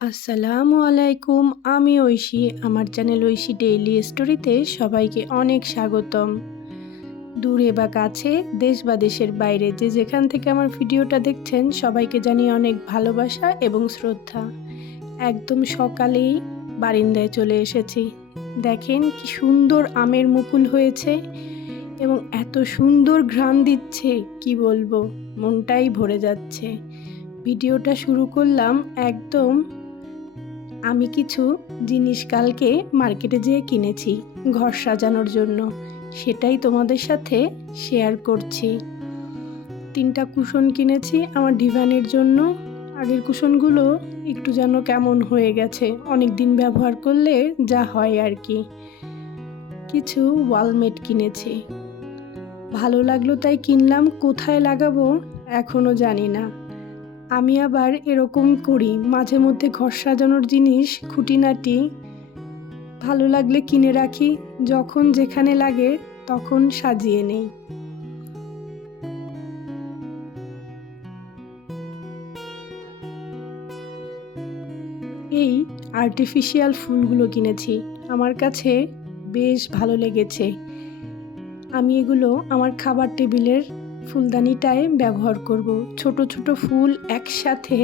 আসসালামু আলাইকুম। আমি ঐশী। আমার চ্যানেল ঐশী ডেইলি স্টোরিতে সবাইকে অনেক স্বাগতম। দূরে বা কাছে, দেশ বা দেশের বাইরে যে যেখান থেকে আমার ভিডিওটা দেখছেন সবাইকে জানিয়ে অনেক ভালোবাসা এবং শ্রদ্ধা। একদম সকালেই বারিন্দায় চলে এসেছি। দেখেন কি সুন্দর আমের মুকুল হয়েছে এবং এত সুন্দর ঘ্রাণ দিচ্ছে কি বলবো, মনটাই ভরে যাচ্ছে। ভিডিওটা শুরু করলাম একদম আমি কিছু জিনিস কালকে মার্কেটে যেয়ে কিনেছি ঘর সাজানোর জন্য, সেটাই তোমাদের সাথে শেয়ার করছি। 3টা কুশন কিনেছি আমার ডিভানের জন্য। আগের কুশনগুলো একটু যেন কেমন হয়ে গেছে, অনেক দিন ব্যবহার করলে যা হয় আর কি। কিছু ওয়ালমেট কিনেছি, ভালো লাগলো তাই কিনলাম। কোথায় লাগাবো এখনও জানি না। আমি আবার এরকম করি, মাঝে মধ্যে ঘর সাজানোর জিনিস খুঁটিনাটি ভালো লাগলে কিনে রাখি, যখন যেখানে লাগে তখন সাজিয়ে নেই। এই আর্টিফিশিয়াল ফুলগুলো কিনেছি, আমার কাছে বেশ ভালো লেগেছে। আমি এগুলো আমার খাবার টেবিলের ফুলদানিটায় ব্যবহার করব। ছোট ছোট ফুল একসাথে,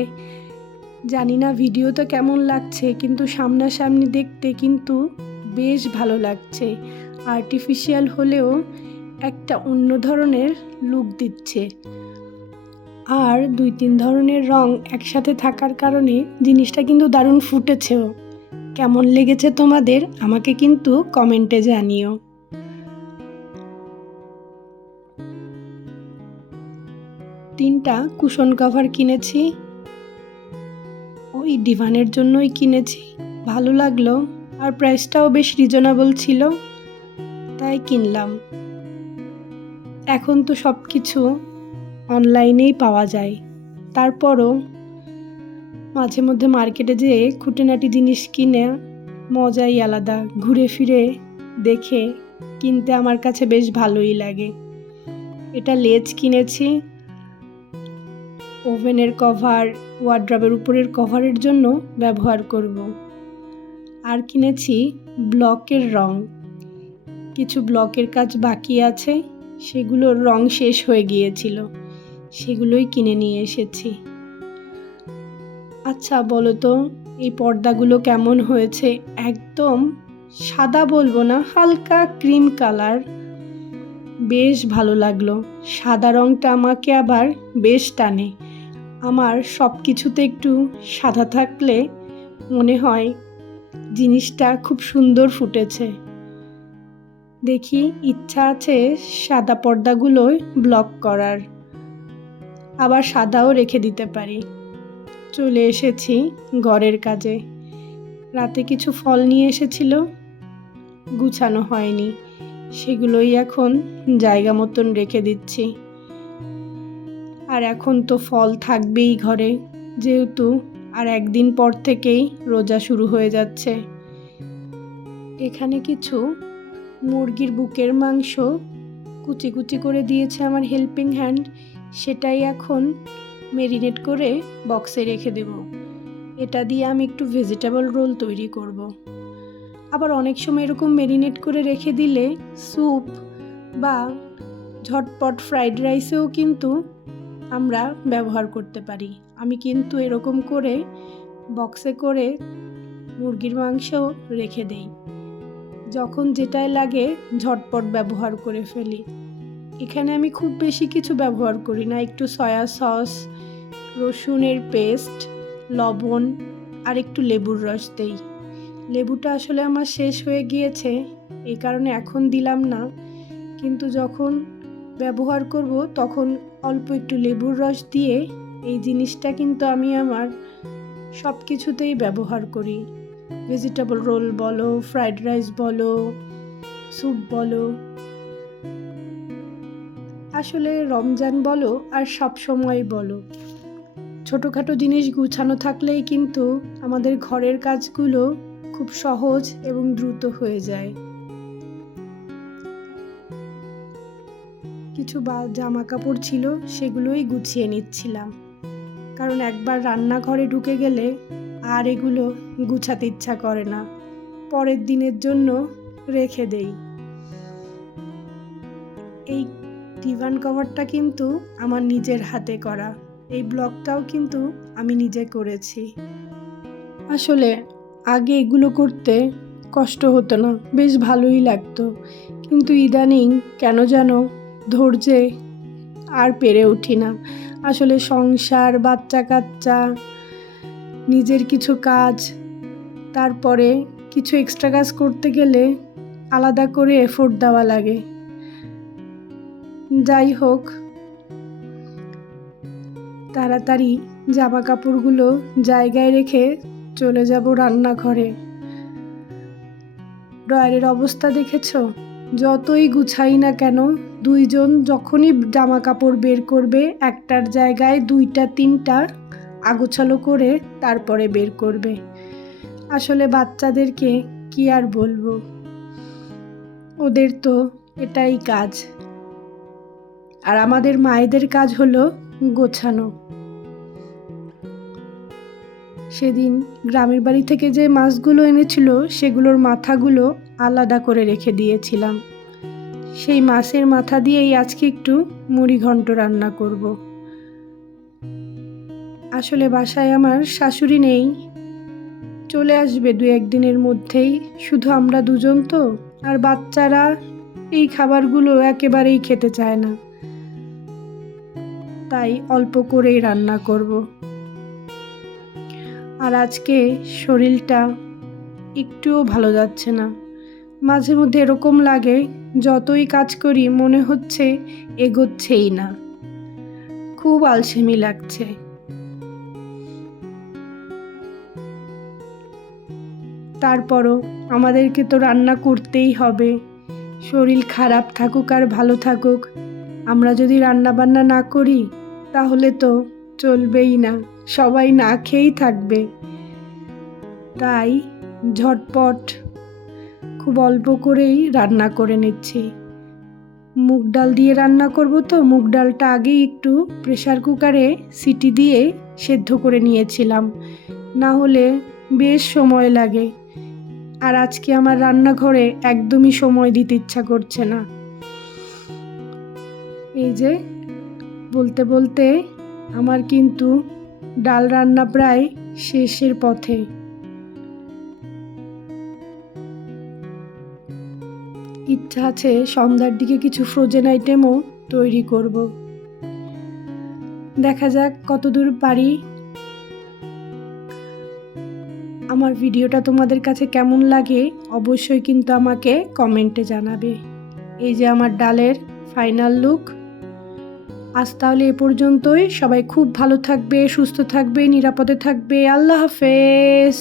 জানি না ভিডিওতে কেমন লাগছে, কিন্তু সামনাসামনি দেখতে কিন্তু বেশ ভালো লাগছে। আর্টিফিশিয়াল হলেও একটা অন্য ধরনের লুক দিচ্ছে। আর 2-3 ধরনের রং একসাথে থাকার কারণে জিনিসটা কিন্তু দারুণ ফুটেছেও। কেমন লেগেছে তোমাদের আমাকে কিন্তু কমেন্টে জানিও। তিনটা কুশন কভার কিনেছি, ওই ডিভানের জন্যই কিনেছি। ভালো লাগলো আর প্রাইসটাও বেশ রিজনেবল ছিল, তাই কিনলাম। এখন তো সব কিছু অনলাইনেই পাওয়া যায়, তারপরও মাঝে মধ্যে মার্কেটে যেয়ে খুঁটিনাটি জিনিস কিনে মজাই আলাদা। ঘুরে ফিরে দেখে কিনতে আমার কাছে বেশ ভালোই লাগে। এটা লেজ কিনেছি, ওভেনের কভার, ওয়ার্ড্রবের উপরের কভারের জন্য ব্যবহার করব। আর কিনেছি ব্লকের রং, কিছু ব্লকের কাজ বাকি আছে, সেগুলোর রং শেষ হয়ে গিয়েছিল, সেগুলোই কিনে নিয়ে এসেছি। আচ্ছা বলো তো এই পর্দাগুলো কেমন হয়েছে? একদম সাদা বলবো না, হালকা ক্রিম কালার, বেশ ভালো লাগলো। সাদা রংটা আমাকে আবার বেশ টানে। আমার সব কিছুতে একটু সাদা থাকলে মনে হয় জিনিসটা খুব সুন্দর ফুটেছে। দেখি ইচ্ছা আছে সাদা পর্দাগুলোয় ব্লক করার, আবার সাদাও রেখে দিতে পারি। চলে এসেছি ঘরের কাজে। রাতে কিছু ফল নিয়ে এসেছিল, গুছানো হয়নি, সেগুলোই এখন জায়গা মতন রেখে দিচ্ছি। আর এখন তো ফল থাকবেই ঘরে, যেহেতু আর একদিন পর থেকেই রোজা শুরু হয়ে যাচ্ছে। এখানে কিছু মুরগির বুকের মাংস কুচি কুচি করে দিয়েছে আমার হেল্পিং হ্যান্ড, সেটাই এখন মেরিনেট করে বক্সে রেখে দেব। এটা দিয়ে আমি একটু ভেজিটেবল রোল তৈরি করব। আবার অনেক সময় এরকম মেরিনেট করে রেখে দিলে স্যুপ বা ঝটপট ফ্রাইড রাইসেও কিন্তু আমরা ব্যবহার করতে পারি। আমি কিন্তু এরকম করে বক্সে করে মুরগির মাংস রেখে দেই, যখন যেটাই লাগে ঝটপট ব্যবহার করে ফেলি। এখানে আমি খুব বেশি কিছু ব্যবহার করি না, একটু সয়া সস, রসুনের পেস্ট, লবণ আর একটু লেবুর রস দেই। লেবুটা আসলে আমার শেষ হয়ে গিয়েছে, এই কারণে এখন দিলাম না, কিন্তু যখন ব্যবহার করব তখন অল্প একটু লেবুর রস দিয়ে এই জিনিসটা কিন্তু আমি আমার সব কিছুতেই ব্যবহার করি। ভেজিটেবল রোল বলো, ফ্রাইড রাইস বলো, স্যুপ বলো, আসলে রমজান বলো আর সব সময় বলো, ছোটোখাটো জিনিস গুছানো থাকলেই কিন্তু আমাদের ঘরের কাজগুলো খুব সহজ এবং দ্রুত হয়ে যায়। কিছু জামা কাপড় ছিল, সেগুলোই গুছিয়ে নিচ্ছিলাম, কারণ একবার রান্নাঘরে ঢুকে গেলে আর এগুলো গুছাতে ইচ্ছা করে না, পরের দিনের জন্য রেখে দেই। এই ডিভান কভারটা কিন্তু আমার নিজের হাতে করা, এই ব্লগটাও কিন্তু আমি নিজে করেছি। আসলে আগে এগুলো করতে কষ্ট হতো না, বেশ ভালোই লাগতো, কিন্তু ইদানিং কেন যেন ধৈর্যে আর পেরে উঠি না। আসলে সংসার, বাচ্চা কাচ্চা, নিজের কিছু কাজ, তারপরে কিছু এক্সট্রা কাজ করতে গেলে আলাদা করে এফোর্ট দেওয়া লাগে। যাই হোক, তাড়াতাড়ি জামা কাপড়গুলো জায়গায় রেখে চলে যাব রান্নাঘরে। ড্রয়ারের অবস্থা দেখেছো? যতই গুছাই না কেন, দুইজন যখনই জামা কাপড় বের করবে একটার জায়গায় দুইটা তিনটা আগোছালো করে তারপরে বের করবে। আসলে বাচ্চাদেরকে কি আর বলবো, ওদের তো এটাই কাজ, আর আমাদের মায়েদের কাজ হলো গোছানো। সেদিন গ্রামের বাড়ি থেকে যে মাছগুলো এনেছিল সেগুলোর মাথাগুলো আলাদা করে রেখে দিয়েছিলাম, সেই মাছের মাথা দিয়েই আজকে একটু মুড়ি ঘন্ট রান্না করব। আসলে বাসায় আমার শাশুড়ি নেই, চলে আসবে 2-1 দিনের মধ্যেই, শুধু আমরা দুজন তো, আর বাচ্চারা এই খাবারগুলো একেবারেই খেতে চায় না, তাই অল্প করেই রান্না করব। আর আজকে শরীরটা একটুও ভালো যাচ্ছে না, মাঝে মধ্যে এরকম লাগে যতই কাজ করি মনে হচ্ছে এগোচ্ছেই না, খুব আলসেমি লাগছে। তারপরও আমাদেরকে তো রান্না করতেই হবে, শরীর খারাপ থাকুক আর ভালো থাকুক, আমরা যদি রান্না বান্না না করি তাহলে তো চলবেই না, সবাই না খেয়েই থাকবে। তাই ঝটপট খুব অল্প করেই রান্না করে নিচ্ছি। মুগ ডাল দিয়ে রান্না করব, তো মুগ ডালটা আগেই একটু প্রেসার কুকারে সিটি দিয়ে সেদ্ধ করে নিয়েছিলাম, না হলে বেশ সময় লাগে, আর আজকে আমার রান্নাঘরে একদমই সময় দিতে ইচ্ছা করছে না। এই যে বলতে বলতে আমার কিন্তু ডাল রান্না প্রায় শেষের পথে। ইচ্ছা আছে সন্ধ্যার দিকে কিছু ফ্রোজেন আইটেমও তৈরি করব, দেখা যাক কতদূর পারি। আমার ভিডিওটা তোমাদের কাছে কেমন লাগে অবশ্যই কিন্তু আমাকে কমেন্টে জানাবে। এই যে আমার ডালের ফাইনাল লুক। আজ তাহলে এ পর্যন্তই, সবাই খুব ভালো থাকবে, সুস্থ থাকবে, নিরাপদে থাকবে। আল্লাহ হাফেজ।